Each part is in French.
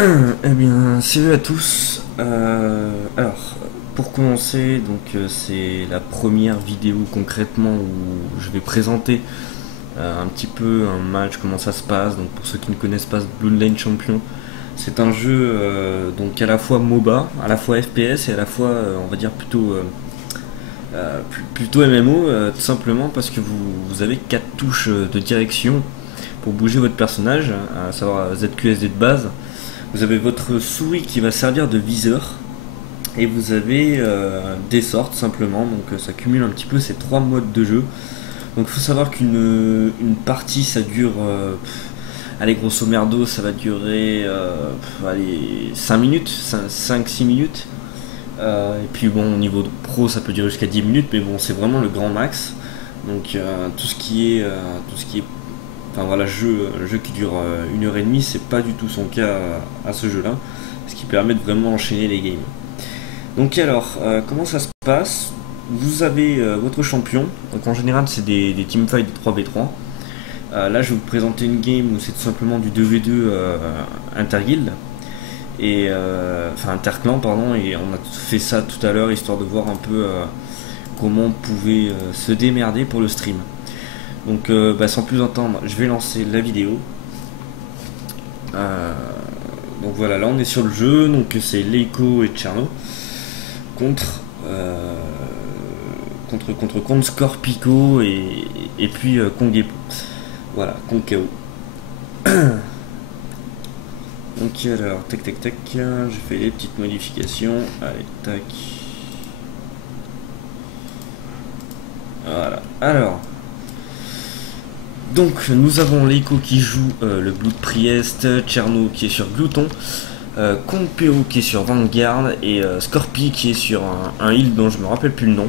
Eh bien, salut à tous. Alors, pour commencer, c'est la première vidéo concrètement où je vais présenter un petit peu un match, comment ça se passe. Donc, pour ceux qui ne connaissent pas Bloodline Champion, c'est un jeu donc à la fois MOBA, à la fois FPS et à la fois, on va dire plutôt MMO, tout simplement parce que vous avez quatre touches de direction pour bouger votre personnage, à savoir ZQSD de base. Vous avez votre souris qui va servir de viseur et vous avez des sorts simplement, donc ça cumule un petit peu ces trois modes de jeu. Donc il faut savoir qu'une partie ça dure, allez grosso merdo ça va durer allez, 5 minutes, 5-6 minutes. Et puis bon au niveau de pro ça peut durer jusqu'à 10 minutes mais bon c'est vraiment le grand max. Donc tout ce qui est enfin voilà, jeu qui dure 1 heure et demie, c'est pas du tout son cas à ce jeu-là, ce qui permet de vraiment enchaîner les games. Donc alors, comment ça se passe? Vous avez votre champion, donc en général c'est des teamfights de 3v3. Là je vais vous présenter une game où c'est tout simplement du 2v2 interguild, et enfin interclan pardon, et on a fait ça tout à l'heure histoire de voir un peu comment on pouvait se démerder pour le stream. Donc sans plus attendre, je vais lancer la vidéo. Donc voilà, là on est sur le jeu, donc c'est Leiko et Tcherno contre Scorpico et puis Kongepo. Voilà, Konkao. Donc alors, tac tac tac, je fais les petites modifications. Allez, tac. Voilà, alors. Donc nous avons Leiko qui joue le Blood Priest, Tcherno qui est sur Glouton, Konpeo qui est sur Vanguard et Scorpi qui est sur un heal dont je me rappelle plus le nom.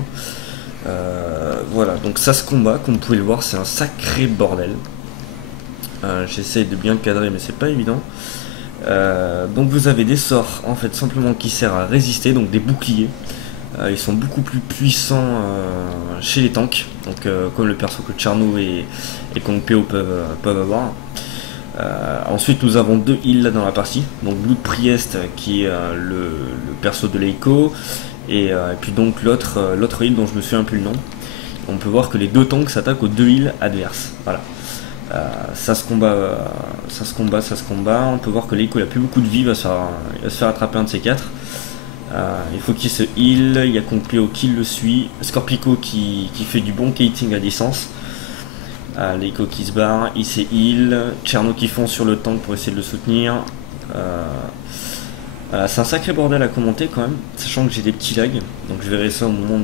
Voilà, donc ça se combat, comme vous pouvez le voir, c'est un sacré bordel. J'essaye de bien cadrer mais c'est pas évident. Donc vous avez des sorts en fait simplement qui servent à résister, donc des boucliers. Ils sont beaucoup plus puissants chez les tanks, donc comme le perso que Tcherno et Konpeo peuvent avoir. Ensuite nous avons deux heals là dans la partie, donc Blood Priest qui est le perso de Leiko, et puis donc l'autre heal dont je me souviens plus le nom. On peut voir que les deux tanks s'attaquent aux deux heals adverses. Voilà. Ça se combat. On peut voir que Leiko il a plus beaucoup de vie, il va se faire attraper un de ces quatre. Il faut qu'il se heal, il y a Konpeo qui le suit, Scorpico qui fait du bon kiting à distance, Leiko qui se barre, il s'est heal, Tcherno qui fonce sur le tank pour essayer de le soutenir. Voilà, c'est un sacré bordel à commenter quand même, sachant que j'ai des petits lags, donc je verrai ça au moment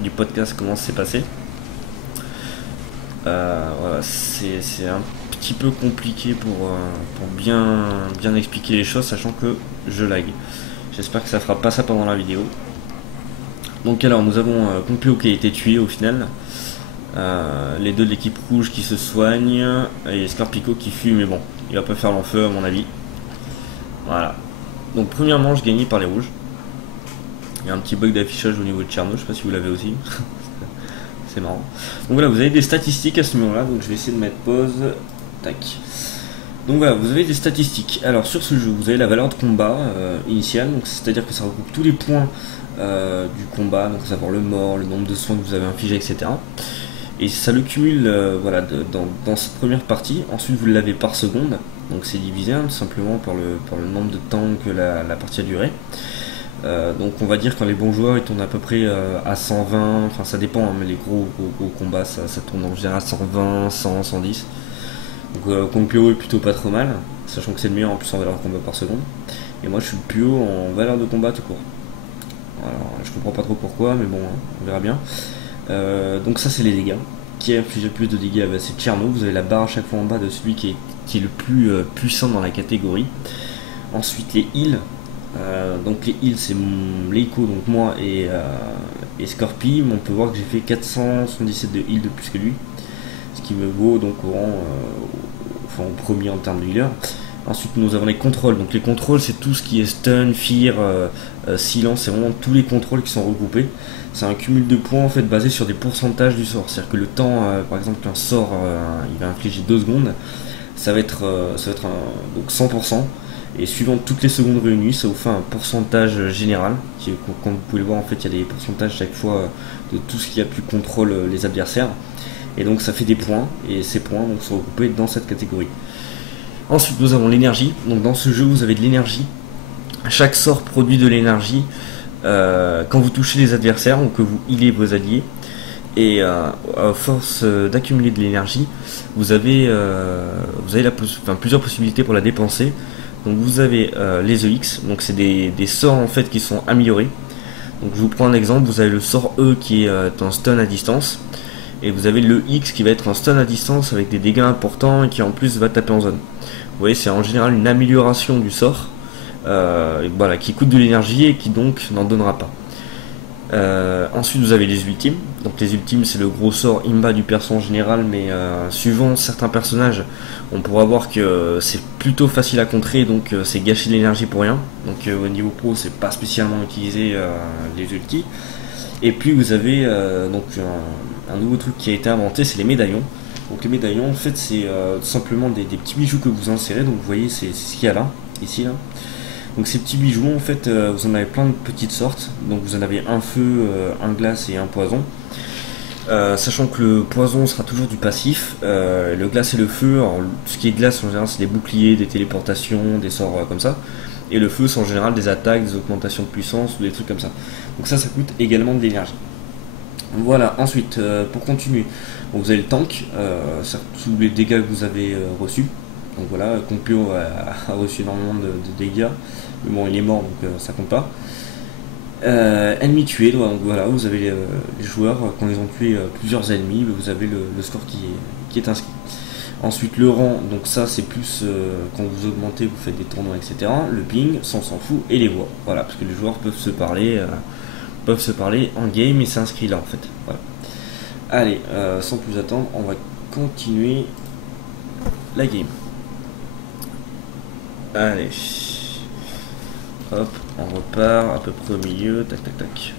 du podcast comment ça s'est passé. Voilà, c'est un petit peu compliqué pour bien expliquer les choses, sachant que je lag. J'espère que ça fera pas ça pendant la vidéo. Donc alors nous avons Konpeo qui a été tué au final, les deux de l'équipe rouge qui se soignent et Scorpico qui fuit, mais bon il va pas faire long feu à mon avis. Voilà, donc première manche gagnée par les rouges. Il y a un petit bug d'affichage au niveau de Tcherno, je sais pas si vous l'avez aussi. C'est marrant. Donc voilà, vous avez des statistiques à ce moment là, donc je vais essayer de mettre pause. Tac. Donc voilà, vous avez des statistiques. Alors sur ce jeu, vous avez la valeur de combat initiale, c'est-à-dire que ça regroupe tous les points du combat, donc à savoir le mort, le nombre de soins que vous avez infligé, etc. Et ça le cumule voilà, dans cette première partie. Ensuite vous l'avez par seconde, donc c'est divisé tout simplement par le nombre de temps que la partie a duré. Donc on va dire quand les bons joueurs ils tournent à peu près à 120, enfin ça dépend, hein, mais les gros combats ça tourne en général à 120, 100, 110. Donc Konpeo est plutôt pas trop mal, sachant que c'est le meilleur en plus en valeur de combat par seconde. Et moi je suis le plus haut en valeur de combat tout court. Alors je comprends pas trop pourquoi, mais bon, on verra bien. Donc ça c'est les dégâts. Qui a infligé le plus de dégâts? C'est Tcherno, vous avez la barre à chaque fois en bas de celui qui est le plus puissant dans la catégorie. Ensuite les heals. Donc les heals c'est Leiko, donc moi et Scorpi. On peut voir que j'ai fait 477 de heal de plus que lui, ce qui me vaut donc au rang au premier en termes de healer. Ensuite nous avons les contrôles, donc les contrôles c'est tout ce qui est stun, fear, silence, c'est vraiment tous les contrôles qui sont regroupés. C'est un cumul de points en fait basé sur des pourcentages du sort, c'est à dire que le temps par exemple qu'un sort il va infliger 2 secondes, ça va être donc 100%. Et suivant toutes les secondes réunies, ça vous fait un pourcentage général. Comme vous pouvez le voir, en fait, il y a des pourcentages chaque fois de tout ce qui a pu contrôle les adversaires. Et donc ça fait des points, et ces points donc, sont regroupés dans cette catégorie. Ensuite, nous avons l'énergie. Donc dans ce jeu, vous avez de l'énergie. Chaque sort produit de l'énergie quand vous touchez les adversaires ou que vous healez vos alliés. Et à force d'accumuler de l'énergie, vous avez plusieurs possibilités pour la dépenser. Donc vous avez les EX, donc c'est des sorts en fait qui sont améliorés. Donc je vous prends un exemple, vous avez le sort E qui est un stun à distance, et vous avez le X qui va être un stun à distance avec des dégâts importants et qui en plus va taper en zone. Vous voyez, c'est en général une amélioration du sort, voilà, qui coûte de l'énergie et qui donc n'en donnera pas. Ensuite vous avez les ultimes. Donc les ultimes c'est le gros sort imba du perso en général, mais suivant certains personnages on pourra voir que c'est plutôt facile à contrer, donc c'est gâcher de l'énergie pour rien. Donc au niveau pro c'est pas spécialement utilisé les ultis. Et puis vous avez donc un nouveau truc qui a été inventé, c'est les médaillons. Donc les médaillons en fait c'est tout simplement des petits bijoux que vous insérez. Donc vous voyez c'est ce qu'il y a là, ici là. Donc ces petits bijoux en fait vous en avez plein de petites sortes. Donc vous en avez un feu, un glace et un poison. Sachant que le poison sera toujours du passif, le glace et le feu, alors ce qui est glace en général c'est des boucliers, des téléportations, des sorts comme ça. Et le feu c'est en général des attaques, des augmentations de puissance ou des trucs comme ça. Donc ça coûte également de l'énergie. Voilà, ensuite pour continuer, bon, vous avez le tank, tous les dégâts que vous avez reçus. Donc voilà, Compio a reçu énormément de dégâts, mais bon il est mort donc ça compte pas. Ennemis tués, donc voilà, vous avez les joueurs, quand ils ont tué plusieurs ennemis, vous avez le score qui est inscrit. Ensuite le rang, donc ça c'est plus quand vous augmentez, vous faites des tournois, etc. Le ping, ça on s'en fout, et les voix, voilà, parce que les joueurs peuvent se parler en game et c'est inscrit là en fait. Voilà. Allez, sans plus attendre, on va continuer la game. Allez, hop, on repart à peu près au milieu, tac tac tac.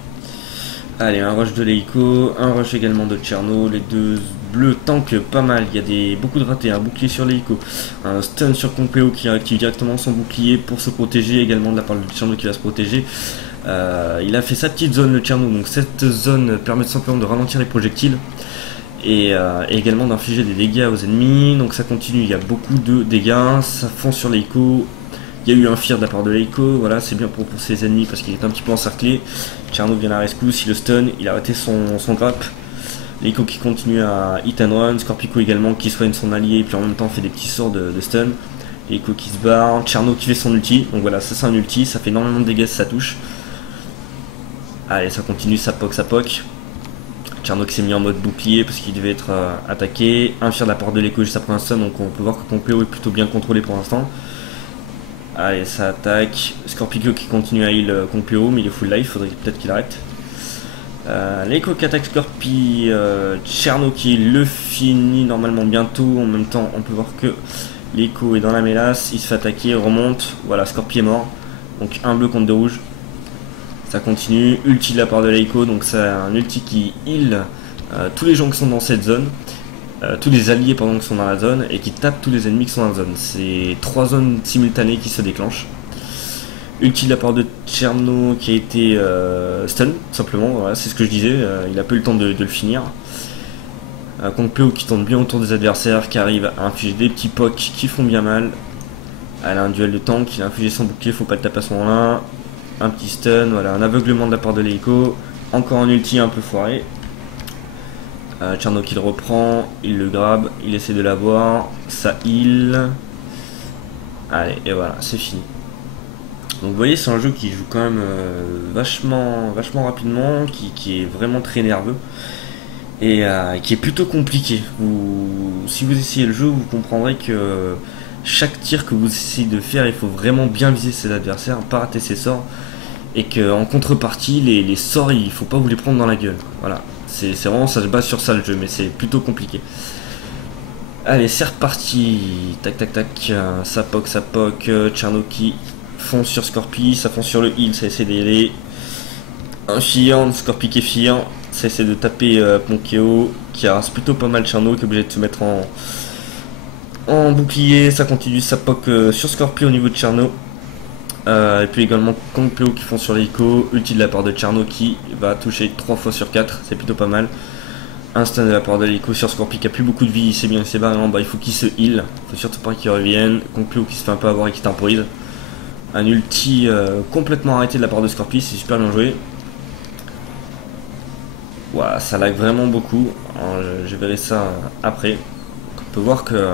Allez, un rush de Leiko, un rush également de Cherno, les deux bleus tankent pas mal, il y a beaucoup de ratés, un bouclier sur Leiko, un stun sur Compeo qui active directement son bouclier pour se protéger, également de la part de Cherno qui va se protéger. Il a fait sa petite zone le Cherno, donc cette zone permet simplement de ralentir les projectiles et également d'infliger des dégâts aux ennemis. Donc ça continue, il y a beaucoup de dégâts, ça fond sur Leiko. Il y a eu un fear de la part de Leiko, voilà, c'est bien pour ses ennemis parce qu'il est un petit peu encerclé. Cherno vient à la rescousse, il le stun, il a arrêté son grappe. Leiko qui continue à hit and run, Scorpico également qui soigne son allié et puis en même temps fait des petits sorts de stun. Leiko qui se barre, Cherno qui fait son ulti, donc voilà, ça c'est un ulti, ça fait énormément de dégâts si ça touche. Allez, ça continue, ça poke. Cherno qui s'est mis en mode bouclier parce qu'il devait être attaqué. Un fear de la part de Leiko juste après un stun, donc on peut voir que Compeo est plutôt bien contrôlé pour l'instant. Allez, ça attaque. Scorpico qui continue à heal Compeo, mais il est full life, faudrait peut-être qu'il arrête. Leiko qui attaque Scorpi, Cherno qui le finit normalement bientôt. En même temps, on peut voir que Leiko est dans la mélasse, il se fait attaquer, remonte. Voilà, Scorpi est mort. Donc un bleu contre deux rouges. Ça continue, ulti de la part de Leiko, donc c'est un ulti qui heal tous les gens qui sont dans cette zone, tous les alliés pendant qui sont dans la zone, et qui tape tous les ennemis qui sont dans la zone. C'est 3 zones simultanées qui se déclenchent. Ulti de la part de Cherno qui a été stun, simplement, voilà, c'est ce que je disais, il a pas eu le temps de le finir. Compeo qui tourne bien autour des adversaires, qui arrive à infliger des petits pocs qui font bien mal. Elle a un duel de tank, il a infligé son bouclier, faut pas le taper à ce moment-là. Un petit stun, voilà, un aveuglement de la part de Leiko. Encore un ulti un peu foiré. Cherno qui le reprend, il le grabe, il essaie de l'avoir, ça heal. Allez, et voilà, c'est fini. Donc vous voyez, c'est un jeu qui joue quand même vachement rapidement, qui est vraiment très nerveux. Et qui est plutôt compliqué. Si vous essayez le jeu, vous comprendrez que chaque tir que vous essayez de faire, il faut vraiment bien viser ses adversaires, pas rater ses sorts. Et qu'en contrepartie, les sorts, il faut pas vous les prendre dans la gueule. Voilà, c'est vraiment, ça se base sur ça le jeu, mais c'est plutôt compliqué. Allez, c'est reparti. Tac tac tac, ça poke. Cherno qui fonce sur Scorpi, ça fonce sur le heal, ça essaie d'y aller. Un fear, Scorpi qui est fear, ça essaie de taper Ponkeo, qui harasse plutôt pas mal Cherno, qui est obligé de se mettre En bouclier, ça continue sa poke sur Scorpio au niveau de Cherno. Et puis également Kongpeo qui font sur l'hélico. Ulti de la part de Cherno qui va toucher 3 fois sur 4, c'est plutôt pas mal. Un stun de la part de l'hélico sur Scorpio qui a plus beaucoup de vie, il sait bien que c'est barré en bas, il faut qu'il se heal. Faut surtout pas qu'il revienne. Kongpeo qui se fait un peu avoir et qui temporise. Un ulti complètement arrêté de la part de Scorpio, c'est super bien joué. Ouah, ça lag vraiment beaucoup. Alors, je verrai ça après. On peut voir que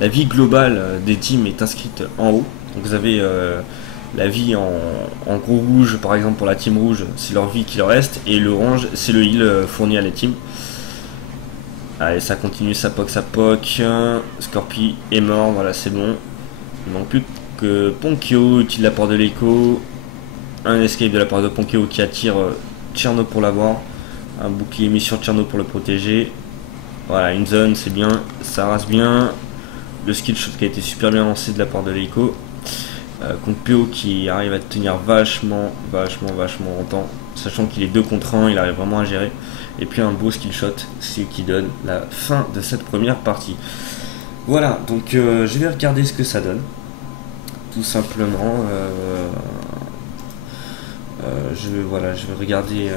la vie globale des teams est inscrite en haut. Donc vous avez la vie en gros rouge, par exemple pour la team rouge, c'est leur vie qui leur reste. Et le orange, c'est le heal fourni à la team. Allez, ça continue, ça poke. Scorpi est mort, voilà, c'est bon. Il manque plus que Ponkyo, utilise la part de l'écho. Un escape de la part de Ponkyo qui attire Cherno pour l'avoir. Un bouclier mis sur Cherno pour le protéger. Voilà, une zone, c'est bien, ça rase bien. Le skill shot qui a été super bien lancé de la part de l'écho. Kongpeo qui arrive à tenir vachement longtemps. Sachant qu'il est 2 contre 1, il arrive vraiment à gérer. Et puis un beau skill shot, ce qui donne la fin de cette première partie. Voilà, donc je vais regarder ce que ça donne. Tout simplement. Je vais regarder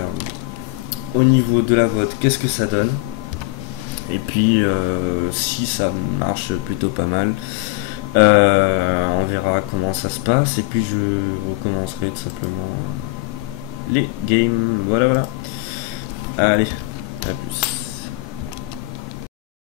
au niveau de la vote qu'est-ce que ça donne. Et puis si ça marche plutôt pas mal, on verra comment ça se passe. Et puis je recommencerai tout simplement les games. Voilà. Allez, à plus.